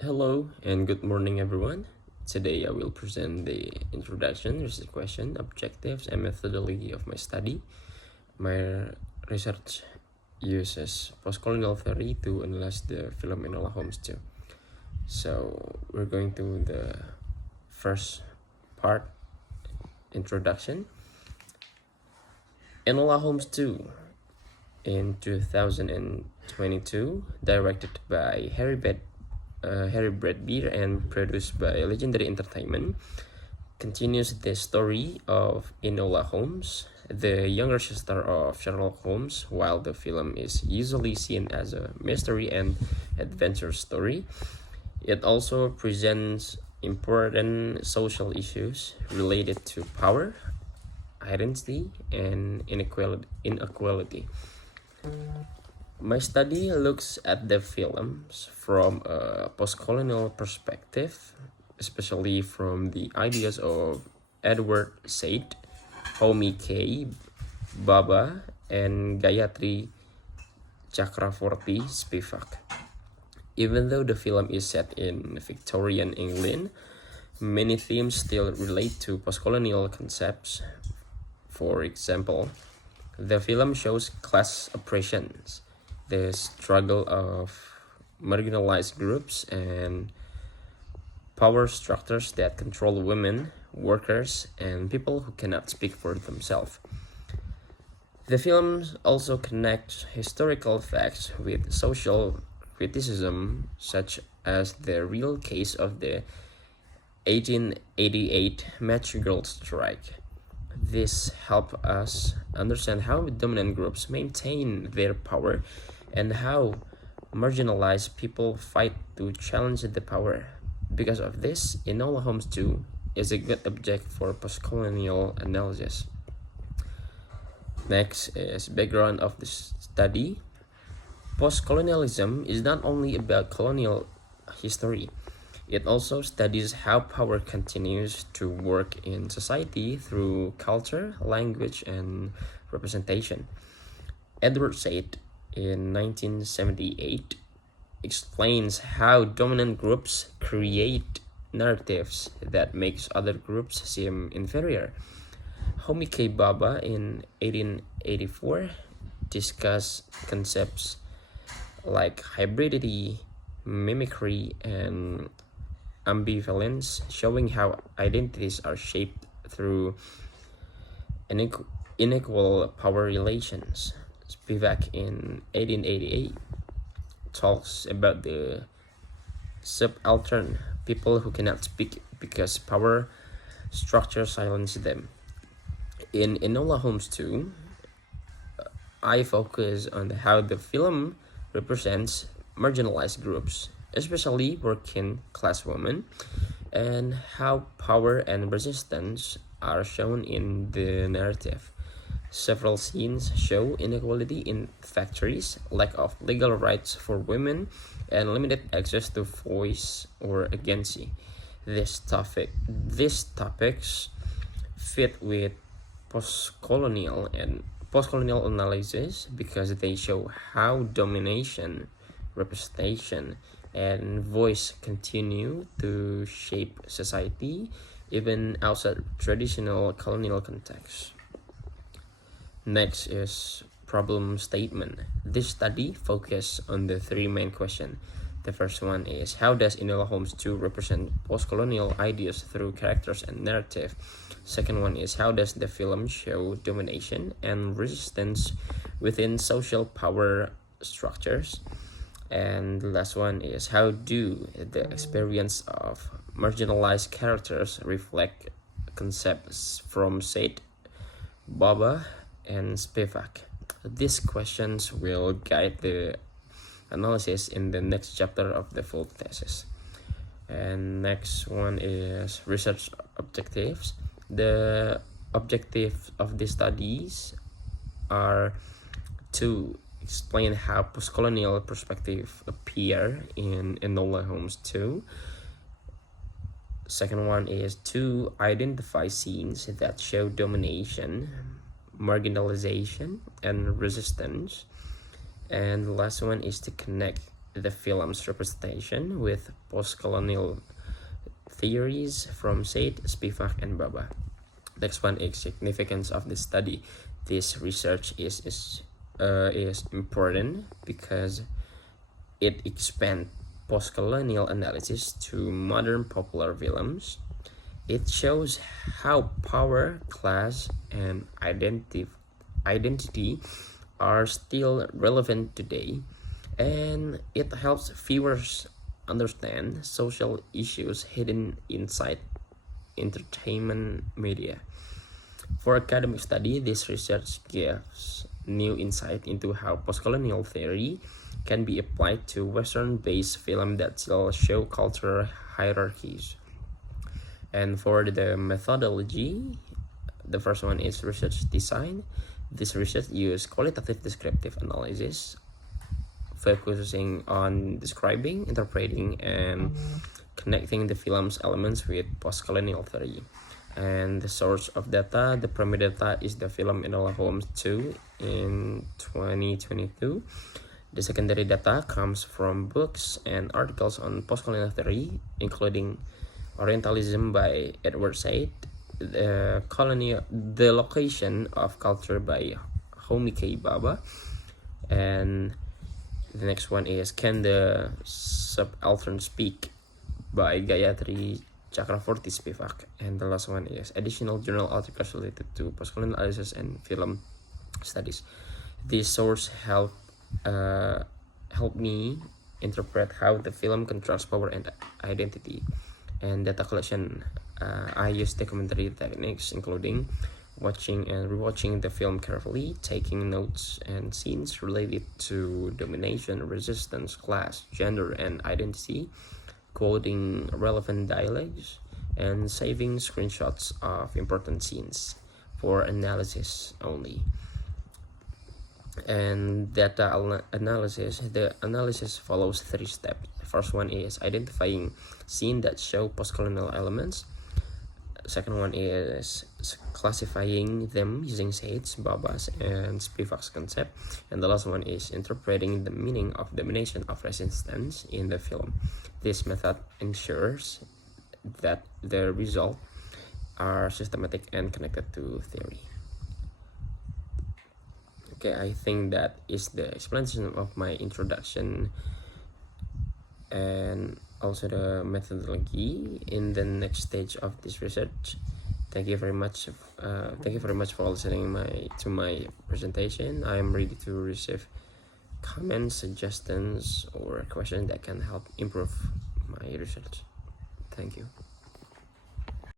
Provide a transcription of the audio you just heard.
Hello and good morning, everyone. Today I will present the introduction, research question, objectives, and methodology of my study. My research uses postcolonial theory to analyze the film Enola Holmes 2. So we're going to the first part, introduction. Enola Holmes 2 in 2022, directed by Harry Bradbeer and produced by Legendary Entertainment, continues the story of Enola Holmes, the younger sister of Sherlock Holmes. While the film is usually seen as a mystery and adventure story, it also presents important social issues related to power, identity, and inequality. My study looks at the films from a postcolonial perspective, especially from the ideas of Edward Said, Homi K. Baba, and Gayatri Chakravorty Spivak. Even though the film is set in Victorian England, many themes still relate to postcolonial concepts. For example, the film shows class oppressions, the struggle of marginalized groups, and power structures that control women, workers, and people who cannot speak for themselves. The film also connects historical facts with social criticism, such as the real case of the 1888 match girl strike. This helps us understand how dominant groups maintain their power and how marginalized people fight to challenge the power. Because of this, Enola Holmes 2 is a good object for postcolonial analysis. Next is background of the study. Postcolonialism is not only about colonial history, it also studies how power continues to work in society through culture, language, and representation. Edward Said in 1978 explains how dominant groups create narratives that makes other groups seem inferior. Homi K. Baba in 1884 discussed concepts like hybridity, mimicry, and ambivalence, showing how identities are shaped through unequal power relations. Spivak in 1888 talks about the subaltern, people who cannot speak because power structure silences them. In Enola Holmes 2, I focus on how the film represents marginalized groups, especially working class women, and how power and resistance are shown in the narrative. Several scenes show inequality in factories, lack of legal rights for women, and limited access to voice or agency. These topics fit with postcolonial analysis because they show how domination, representation, and voice continue to shape society even outside traditional colonial contexts. Next is problem statement. This study focuses on the three main questions. The first one is, how does Enola Holmes 2 represent postcolonial ideas through characters and narrative? Second one is, how does the film show domination and resistance within social power structures? And the last one is, how do the experience of marginalized characters reflect concepts from Said, Baba, and Spivak? These questions will guide the analysis in the next chapter of the full thesis. And next one is research objectives. The objectives of the studies are to explain how postcolonial perspective appear in Enola Holmes 2. Second one is to identify scenes that show domination, marginalization, and resistance. And the last one is to connect the film's representation with postcolonial theories from Said, Spivak, and Baba. Next one is significance of the study. This research is important because it expands postcolonial analysis to modern popular films. It shows how power, class, and identity are still relevant today, and it helps viewers understand social issues hidden inside entertainment media. For academic study, this research gives new insight into how postcolonial theory can be applied to Western-based films that still show cultural hierarchies. And for the methodology, the first one is research design. This research uses qualitative descriptive analysis, focusing on describing, interpreting, and connecting the film's elements with postcolonial theory. And the source of data, the primary data is the film Enola Holmes 2 in 2022. The secondary data comes from books and articles on postcolonial theory, including Orientalism by Edward Said, the location of culture by Homi K. Baba, and the next one is Can the Subaltern Speak by Gayatri Chakravorty Spivak, and the last one is additional journal articles related to postcolonial analysis and film studies. This source help me interpret how the film contrasts power and identity. And data collection, I use documentary techniques, including watching and rewatching the film carefully, taking notes and scenes related to domination, resistance, class, gender, and identity, quoting relevant dialogues, and saving screenshots of important scenes for analysis only. And data analysis, the analysis follows 3 steps. The first one is identifying scenes that show postcolonial elements. Second one is classifying them using Said's, Baba's, and Spivak's concept. And the last one is interpreting the meaning of domination of resistance in the film. This method ensures that the results are systematic and connected to theory. Okay, I think that is the explanation of my introduction and also the methodology in the next stage of this research. Thank you very much. Thank you very much for listening to my presentation. I am ready to receive comments, suggestions, or questions that can help improve my research. Thank you.